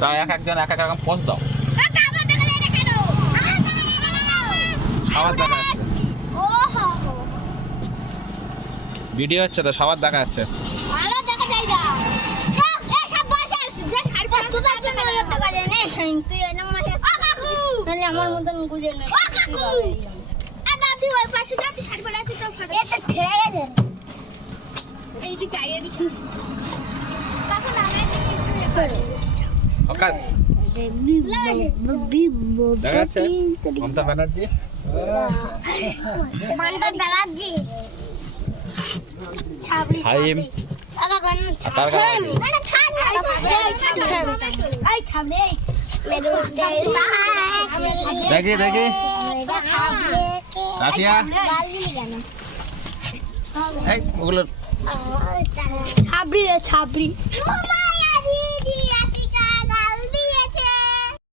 তা এক একজন এক এক রকম পোস্ট দাও। সবার দেখা যাচ্ছে, ভিডিও হচ্ছে তো, সবার দেখা যাচ্ছে। আমার মতন গুজে নেই। আকাশ দেখা যাচ্ছে, মমতা ব্যানার্জি। হাইম দেখি দেখি রাফিয়া, এই ওগুলো ছাবড়ি